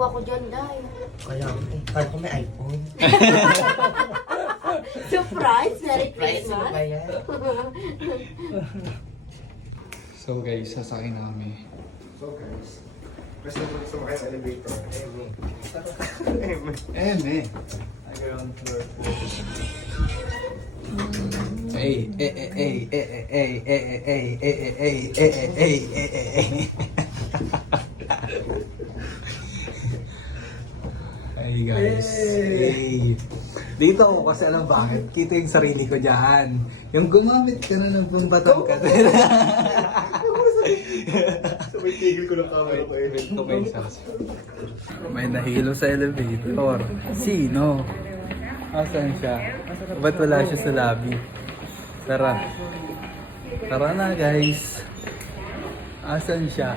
dalawa ko dyan, dahil. Kaya, eh, kaya ko may iPhone. Surprise! Merry Price mo Christmas! ba yan? So guys, sasakay na kami. So guys, gusto mo gusto mo kayo sa elevator. Eh, me. Ground floor po. Hey, eh, eh, eh, eh, eh, eh, eh, eh, eh, eh, eh, eh, eh, eh, eh, eh. Hey guys. Hey. Dito ako kasi alam bakit. Kita yung sarili ko dyan. Yung gumamit ka na ng pambatang ka. So may tigil ko ng camera ko eh. May nahilo sa elevator. Sino? Asan siya? Ba't wala siya sa lobby? Tara. Tara na guys. Asan siya?